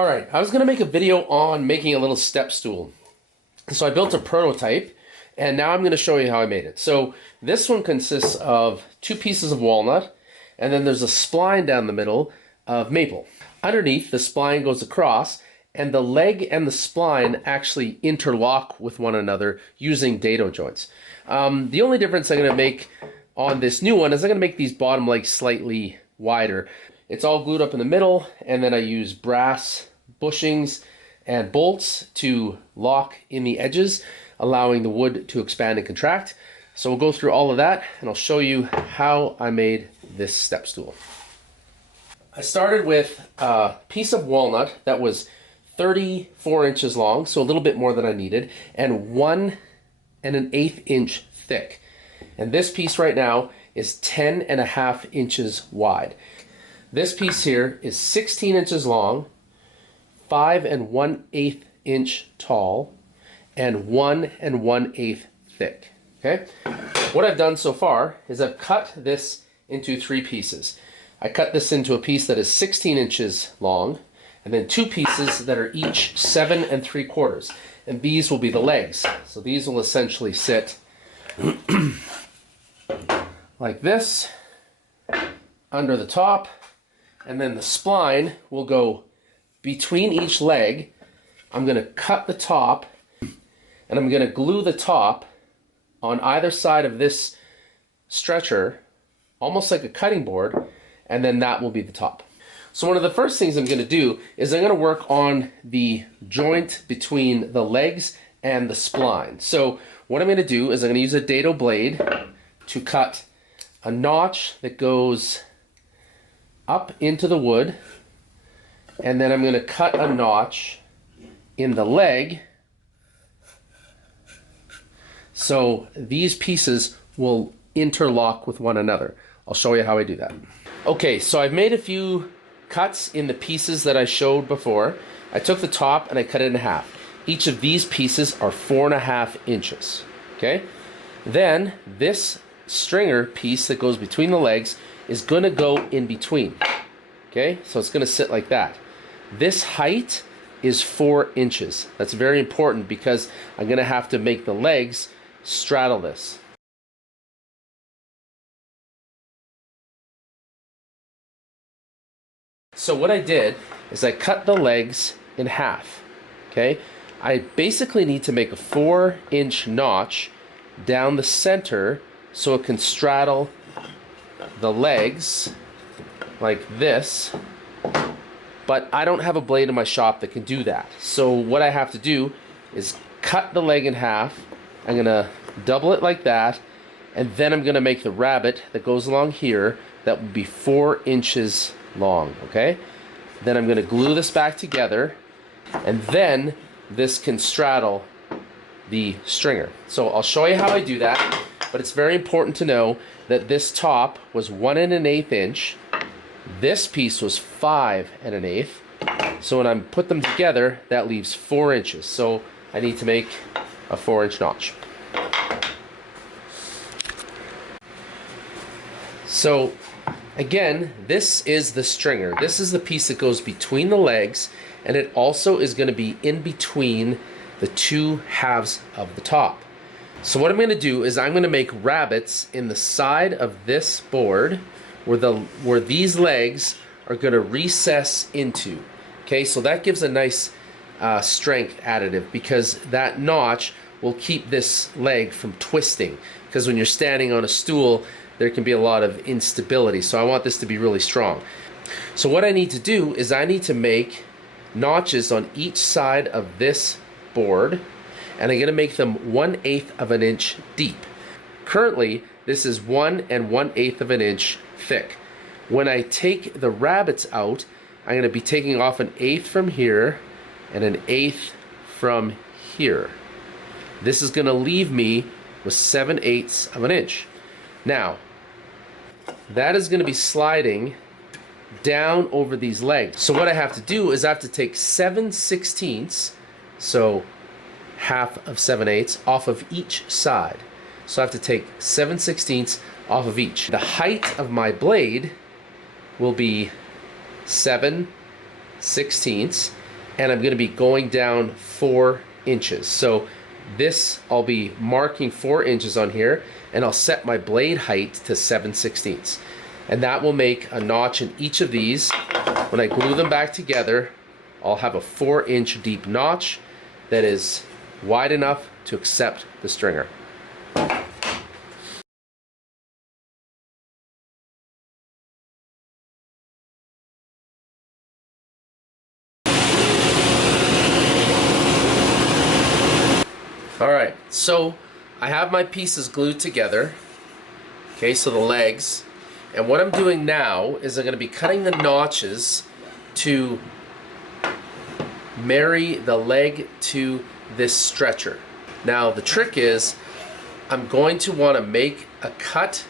Alright, I was going to make a video on making a little step stool. So I built a prototype, and now I'm going to show you how I made it. So this one consists of 2 pieces of walnut, and then there's a spline down the middle of maple. Underneath, the spline goes across, and the leg and the spline actually interlock with one another using dado joints. The only difference I'm going to make on this new one is I'm going to make these bottom legs slightly wider. It's all glued up in the middle, and then I use brass bushings and bolts to lock in the edges, allowing the wood to expand and contract. So we'll go through all of that, and I'll show you how I made this step stool. I started with a piece of walnut that was 34 inches long, so a little bit more than I needed, and 1 1/8 inch thick. And this piece right now is 10.5 inches wide. This piece here is 16 inches long, 5 1/8 inch tall, and 1 1/8 thick. Okay? What I've done so far is I've cut this into 3 pieces. I cut this into a piece that is 16 inches long, and then 2 pieces that are each 7 3/4. And these will be the legs. So these will essentially sit like this, under the top, and then the spline will go between each leg. I'm going to cut the top, and I'm going to glue the top on either side of this stretcher, almost like a cutting board, and then that will be the top. So one of the first things I'm going to do is I'm going to work on the joint between the legs and the spline. So what I'm going to do is I'm going to use a dado blade to cut a notch that goes up into the wood, and then I'm going to cut a notch in the leg, so these pieces will interlock with one another. I'll show you how I do that. Okay, so I've made a few cuts in the pieces that I showed before. I took the top and I cut it in half. Each of these pieces are 4.5 inches. Okay? Then this stringer piece that goes between the legs is going to go in between. Okay? So it's going to sit like that. This height is 4 inches. That's very important because I'm going to have to make the legs straddle this. So what I did is I cut the legs in half. Okay? I basically need to make a 4-inch notch down the center so it can straddle the legs like this, but I don't have a blade in my shop that can do that. So what I have to do is cut the leg in half. I'm gonna double it like that, and then I'm gonna make the rabbet that goes along here that will be 4 inches long. Okay? Then I'm gonna glue this back together, and then this can straddle the stringer. So I'll show you how I do that, but it's very important to know that this top was 1 1/8 inch. This piece was 5 1/8. So when I put them together, that leaves 4 inches. So I need to make a 4-inch notch. So again, this is the stringer. This is the piece that goes between the legs, and it also is going to be in between the 2 halves of the top. So what I'm going to do is I'm going to make rabbets in the side of this board where these legs are going to recess into. Okay, so that gives a nice strength additive, because that notch will keep this leg from twisting, because when you're standing on a stool there can be a lot of instability. So I want this to be really strong. So what I need to do is I need to make notches on each side of this board, and I'm going to make them 1/8 inch deep. Currently this is 1 1/8 inch thick. When I take the rabbets out, I'm going to be taking off 1/8 from here and 1/8 from here. This is going to leave me with 7/8 inch. Now that is going to be sliding down over these legs. So what I have to do is I have to take 7/16, so half of 7/8 off of each side. So I have to take 7/16 off of each. The height of my blade will be 7/16, and I'm going to be going down 4 inches. So this, I'll be marking 4 inches on here, and I'll set my blade height to 7/16. And that will make a notch in each of these. When I glue them back together, I'll have a 4-inch deep notch that is wide enough to accept the stringer. Alright, so I have my pieces glued together. Okay, so the legs. And what I'm doing now is I'm going to be cutting the notches to marry the leg to this stretcher. Now the trick is I'm going to want to make a cut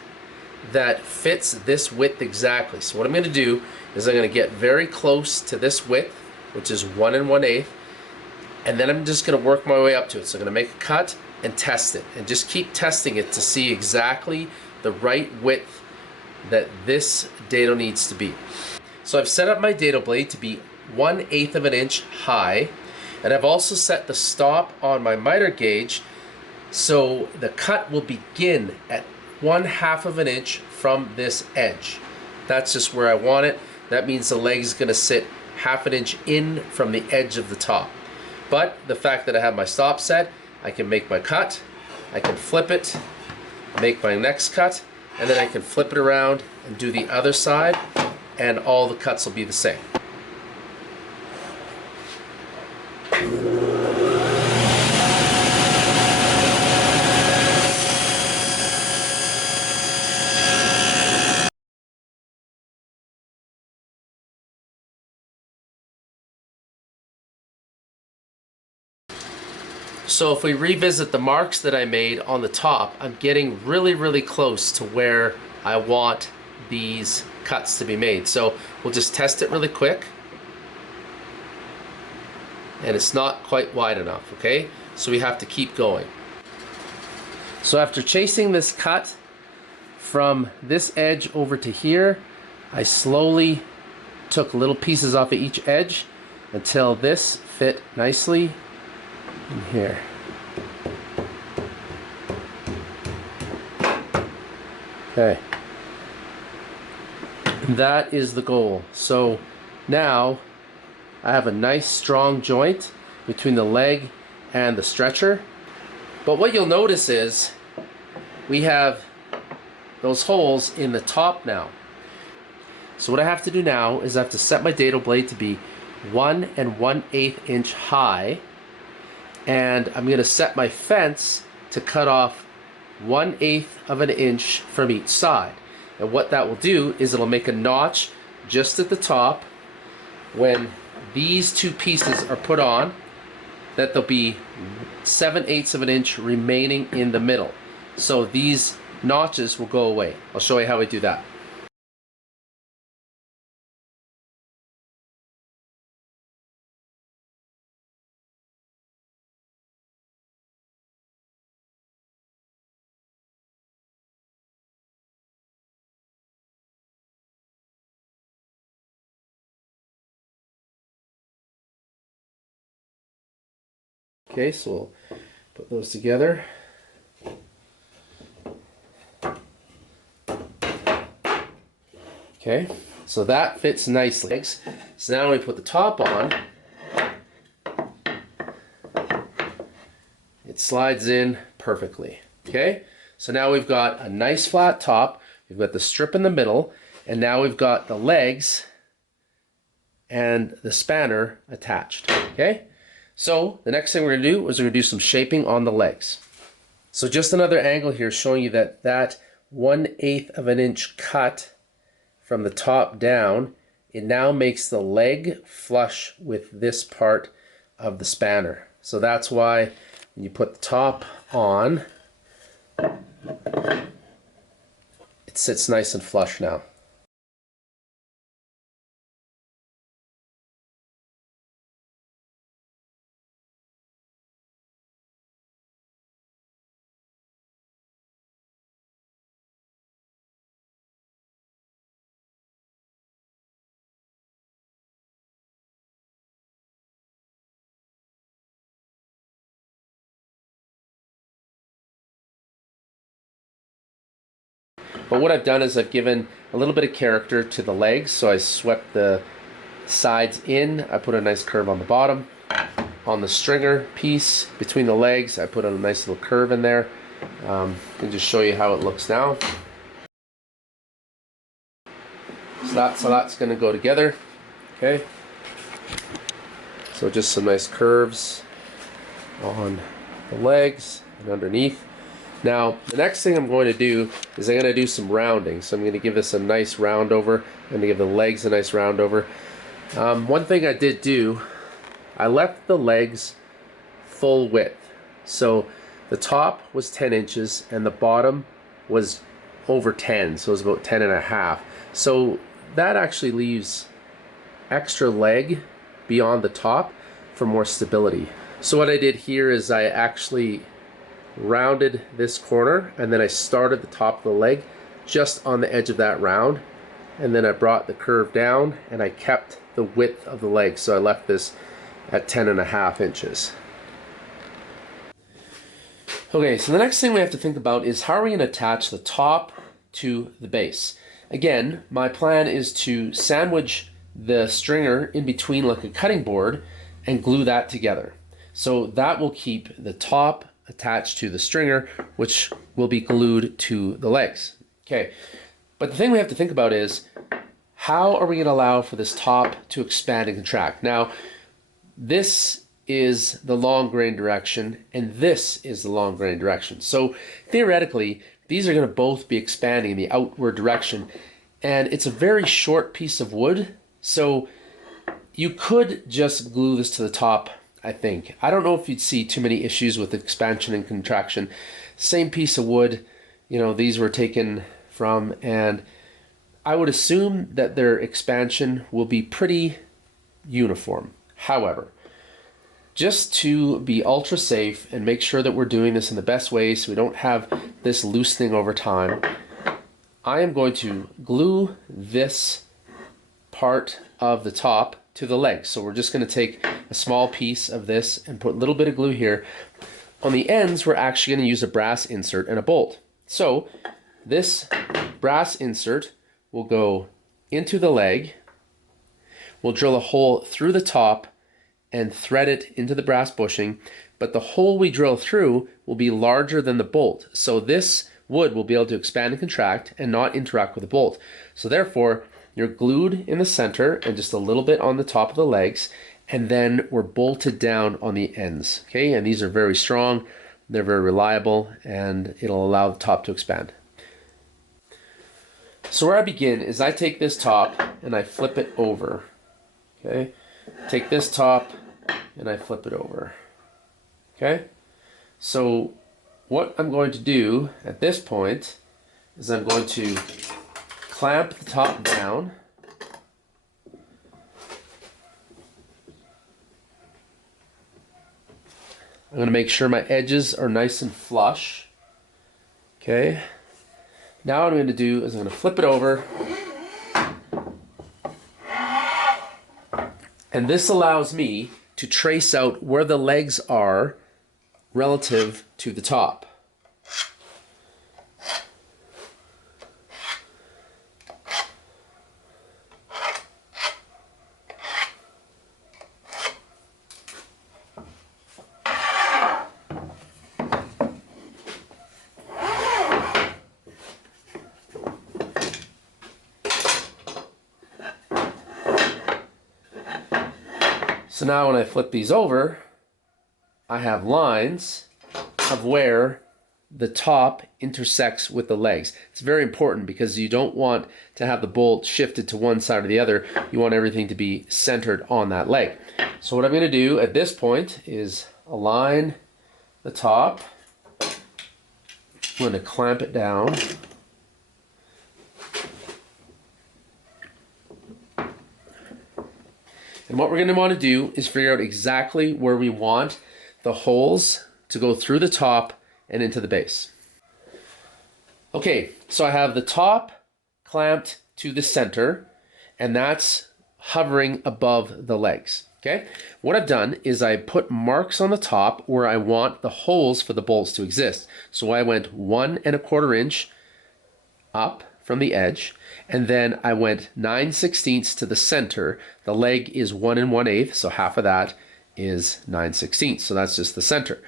that fits this width exactly. So what I'm going to do is I'm going to get very close to this width, which is 1 1/8, and then I'm just going to work my way up to it. So I'm going to make a cut and test it, and just keep testing it to see exactly the right width that this dado needs to be. So I've set up my dado blade to be 1/8 of an inch high, and I've also set the stop on my mitre gauge so the cut will begin at 1/2 of an inch from this edge. That's just where I want it. That means the leg is going to sit 1/2 an inch in from the edge of the top. But the fact that I have my stop set, I can make my cut, I can flip it, make my next cut, and then I can flip it around and do the other side, and all the cuts will be the same. So if we revisit the marks that I made on the top, I'm getting really close to where I want these cuts to be made. So we'll just test it really quick. And it's not quite wide enough, okay? So we have to keep going. So after chasing this cut from this edge over to here, I slowly took little pieces off of each edge until this fit nicely in here. Okay. That is the goal. So now I have a nice strong joint between the leg and the stretcher. But what you'll notice is we have those holes in the top now. So what I have to do now is I have to set my dado blade to be 1 1/8 inch high, and I'm going to set my fence to cut off 1/8 of an inch from each side. And what that will do is it'll make a notch just at the top when these two pieces are put on, that there'll be 7/8 of an inch remaining in the middle. So these notches will go away. I'll show you how I do that. Okay, so we'll put those together. Okay, so that fits nicely. So now when we put the top on, it slides in perfectly. Okay, so now we've got a nice flat top, we've got the strip in the middle, and now we've got the legs and the spanner attached. Okay, so the next thing we're going to do is we're going to do some shaping on the legs. So just another angle here showing you that that 1/8 of an inch cut from the top down, it now makes the leg flush with this part of the spanner. So that's why when you put the top on, it sits nice and flush now. But what I've done is I've given a little bit of character to the legs. So I swept the sides in. I put a nice curve on the bottom. On the stringer piece between the legs, I put a nice little curve in there. And just show you how it looks now. So that's going to go together. Okay. So just some nice curves on the legs and underneath. Now the next thing I'm going to do is I'm going to do some rounding. So I'm going to give this a nice round over. I'm going to give the legs a nice round over. One thing I did do, I left the legs full width. So the top was 10 inches and the bottom was over 10, so it was about 10 and a half. So that actually leaves extra leg beyond the top for more stability. So what I did here is I actually rounded this corner and then I started the top of the leg just on the edge of that round, and then I brought the curve down and I kept the width of the leg, so I left this at 10 and a half inches. Okay, so the next thing we have to think about is how are we going to attach the top to the base. Again, my plan is to sandwich the stringer in between like a cutting board and glue that together. So that will keep the top attached to the stringer, which will be glued to the legs. Okay, but the thing we have to think about is how are we going to allow for this top to expand and contract? Now, this is the long grain direction and this is the long grain direction. So theoretically, these are going to both be expanding in the outward direction, and it's a very short piece of wood, so you could just glue this to the top, I think. I don't know if you'd see too many issues with expansion and contraction. Same piece of wood, you know, these were taken from, and I would assume that their expansion will be pretty uniform. However, just to be ultra safe and make sure that we're doing this in the best way so we don't have this loosening over time, I am going to glue this part of the top to the legs. So we're just going to take a small piece of this and put a little bit of glue here. On the ends, we're actually going to use a brass insert and a bolt. So this brass insert will go into the leg. We'll drill a hole through the top and thread it into the brass bushing, but the hole we drill through will be larger than the bolt. So this wood will be able to expand and contract and not interact with the bolt. So therefore, you're glued in the center and just a little bit on the top of the legs, and then we're bolted down on the ends. Okay, and these are very strong, they're very reliable, and it'll allow the top to expand. So where I begin is I take this top and I flip it over. Okay, take this top and I flip it over. Okay, so what I'm going to do at this point is I'm going to clamp the top down. I'm going to make sure my edges are nice and flush. Okay, now what I'm going to do is I'm going to flip it over. And this allows me to trace out where the legs are relative to the top. So now when I flip these over, I have lines of where the top intersects with the legs. It's very important because you don't want to have the bolt shifted to one side or the other. You want everything to be centered on that leg. So what I'm going to do at this point is align the top. I'm going to clamp it down. And what we're going to want to do is figure out exactly where we want the holes to go through the top and into the base. Okay, so I have the top clamped to the center, and that's hovering above the legs. Okay, what I've done is I put marks on the top where I want the holes for the bolts to exist. So I went 1 1/4 inch up from the edge, and then I went 9/16 to the center. The leg is 1 1/8, so half of that is 9/16. So that's just the center.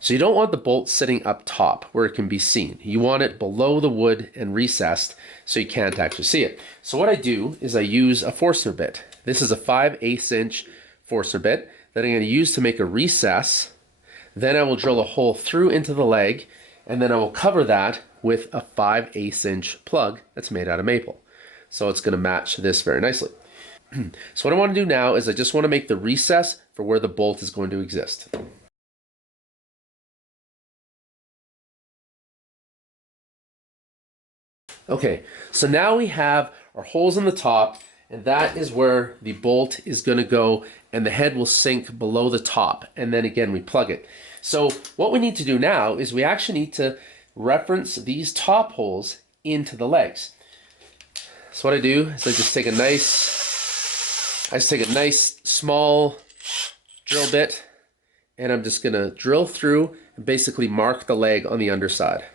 So you don't want the bolt sitting up top where it can be seen. You want it below the wood and recessed so you can't actually see it. So what I do is I use a Forstner bit. This is a 5/8 inch Forstner bit that I'm going to use to make a recess. Then I will drill a hole through into the leg, and then I will cover that with a 5/8 inch plug that's made out of maple. So it's going to match this very nicely. So what I want to do now is I just want to make the recess for where the bolt is going to exist. Okay, so now we have our holes in the top, and that is where the bolt is going to go, and the head will sink below the top, and then again we plug it. So what we need to do now is we actually need to reference these top holes into the legs. So what I do is I just take a nice small drill bit, and I'm just going to drill through and basically mark the leg on the underside.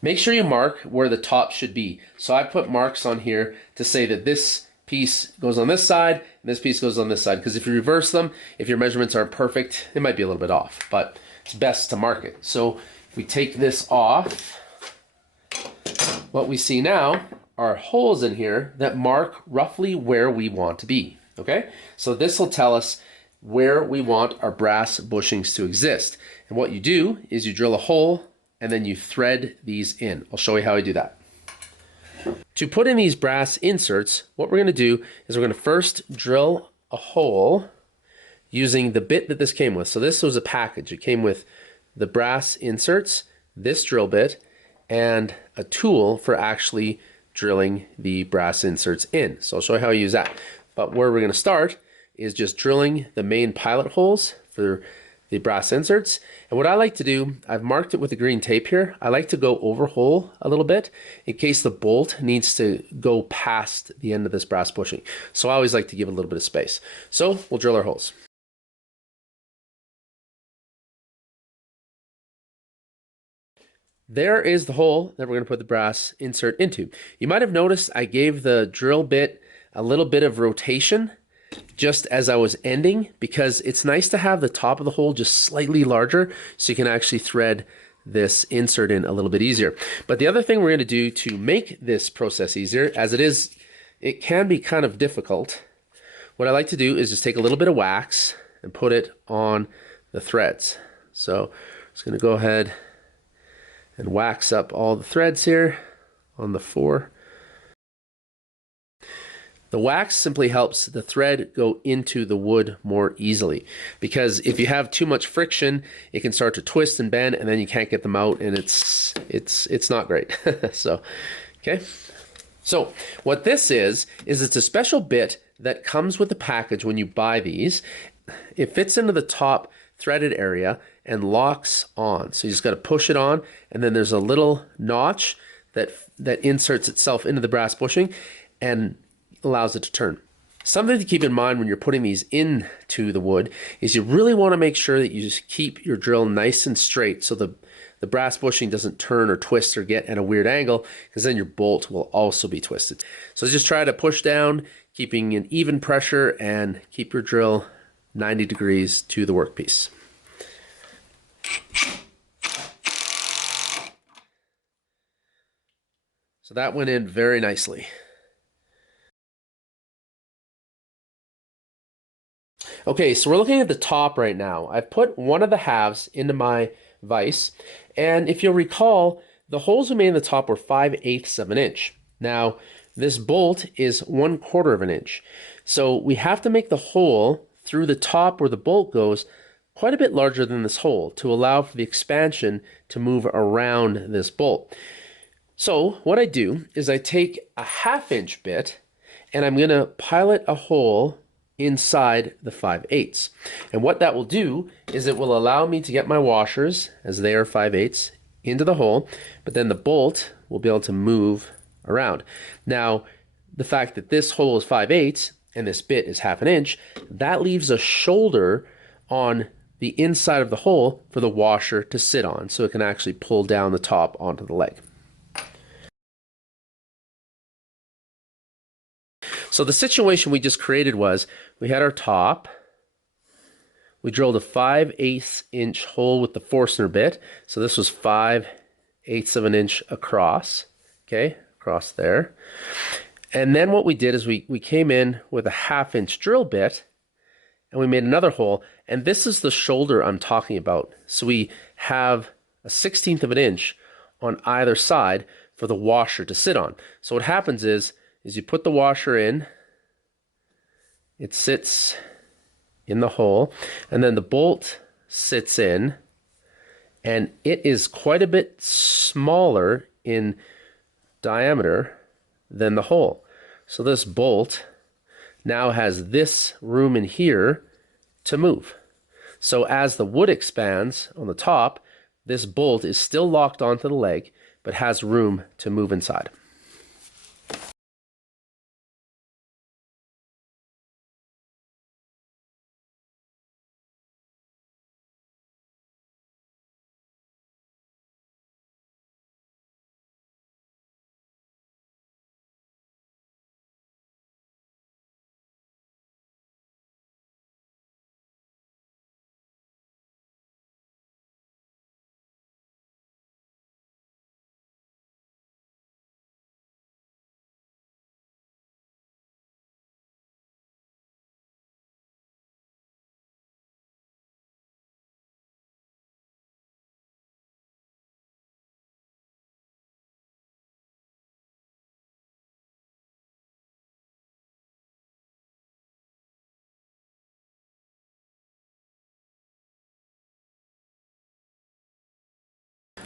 Make sure you mark where the top should be. So I put marks on here to say that this piece goes on this side and this piece goes on this side, because if you reverse them, if your measurements aren't perfect, it might be a little bit off, but it's best to mark it. So if we take this off, what we see now are holes in here that mark roughly where we want to be, okay? So this will tell us where we want our brass bushings to exist. And what you do is you drill a hole and then you thread these in. I'll show you how I do that. To put in these brass inserts, what we're going to do is we're going to first drill a hole using the bit that this came with. So this was a package. It came with the brass inserts, this drill bit, and a tool for actually drilling the brass inserts in. So I'll show you how I use that. But where we're going to start is just drilling the main pilot holes for the brass inserts. And what I like to do, I've marked it with the green tape here. I like to go over hole a little bit in case the bolt needs to go past the end of this brass bushing. So I always like to give it a little bit of space. So we'll drill our holes. There is the hole that we're going to put the brass insert into. You might have noticed I gave the drill bit a little bit of rotation just as I was ending, because it's nice to have the top of the hole just slightly larger so you can actually thread this insert in a little bit easier. But the other thing we're going to do to make this process easier, as it can be kind of difficult, what I like to do is just take a little bit of wax and put it on the threads. So I'm just going to go ahead and wax up all the threads here on the 4. The wax simply helps the thread go into the wood more easily, because if you have too much friction, it can start to twist and bend, and then you can't get them out, and it's not great. So, okay. So what this is it's a special bit that comes with the package when you buy these. It fits into the top threaded area and locks on. So you just got to push it on, and then there's a little notch that inserts itself into the brass bushing and allows it to turn. Something to keep in mind when you're putting these into the wood is you really want to make sure that you just keep your drill nice and straight so the brass bushing doesn't turn or twist or get at a weird angle, because then your bolt will also be twisted. So just try to push down, keeping an even pressure, and keep your drill 90 degrees to the workpiece. So that went in very nicely. Okay, so we're looking at the top right now. I've put one of the halves into my vise, and if you'll recall, the holes we made in the top were 5/8 of an inch. Now, this bolt is 1/4 of an inch. So we have to make the hole through the top where the bolt goes quite a bit larger than this hole to allow for the expansion to move around this bolt. So what I do is I take a 1/2 inch bit, and I'm going to pilot a hole inside the 5/8. And what that will do is it will allow me to get my washers, as they are 5/8, into the hole, but then the bolt will be able to move around. Now, the fact that this hole is 5/8 and this bit is 1/2 inch, that leaves a shoulder on the inside of the hole for the washer to sit on, so it can actually pull down the top onto the leg. So the situation we just created was, we had our top, we drilled a 5/8 inch hole with the Forstner bit, so this was 5/8 of an inch across, okay, across there. And then what we did is we came in with a 1/2 inch drill bit, and we made another hole, and this is the shoulder I'm talking about. So we have a 1/16 of an inch on either side for the washer to sit on. So what happens is you put the washer in, it sits in the hole, and then the bolt sits in, and it is quite a bit smaller in diameter than the hole. So this bolt now has this room in here to move. So as the wood expands on the top, this bolt is still locked onto the leg, but has room to move inside.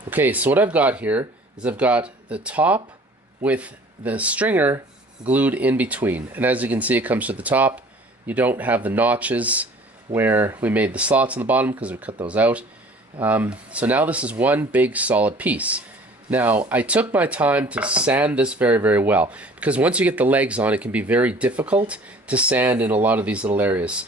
Okay, so what I've got here is I've got the top with the stringer glued in between. And as you can see, it comes to the top. You don't have the notches where we made the slots on the bottom because we cut those out. So now this is one big solid piece. Now, I took my time to sand this very, very well, because once you get the legs on, it can be very difficult to sand in a lot of these little areas.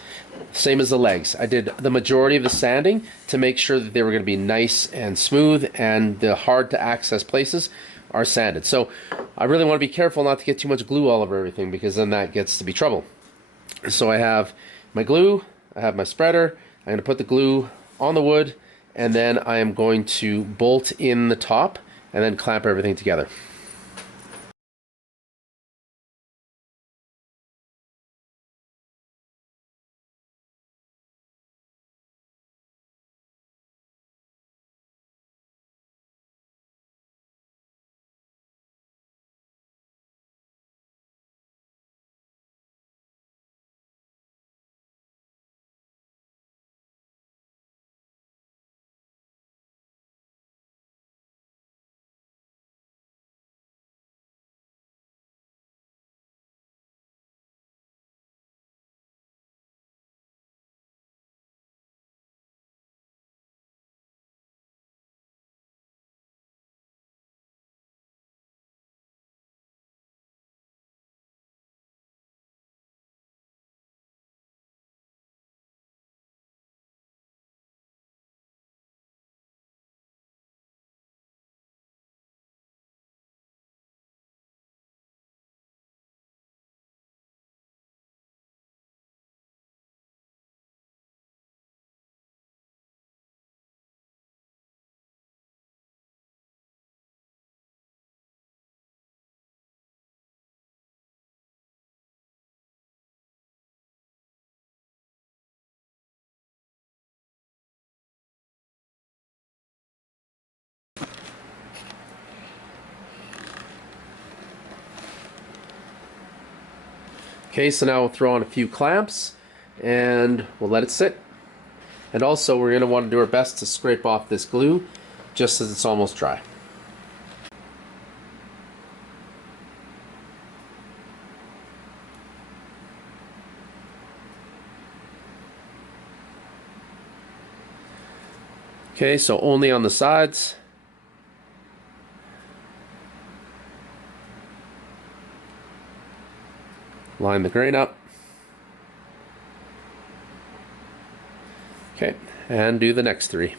Same as the legs. I did the majority of the sanding to make sure that they were going to be nice and smooth, and the hard to access places are sanded. So I really want to be careful not to get too much glue all over everything, because then that gets to be trouble. So I have my glue, I have my spreader, I'm going to put the glue on the wood, and then I am going to bolt in the top and then clamp everything together. Okay, so now we'll throw on a few clamps and we'll let it sit. And also we're going to want to do our best to scrape off this glue just as it's almost dry. Okay, so only on the sides. Line the grain up. Okay, and do the next 3.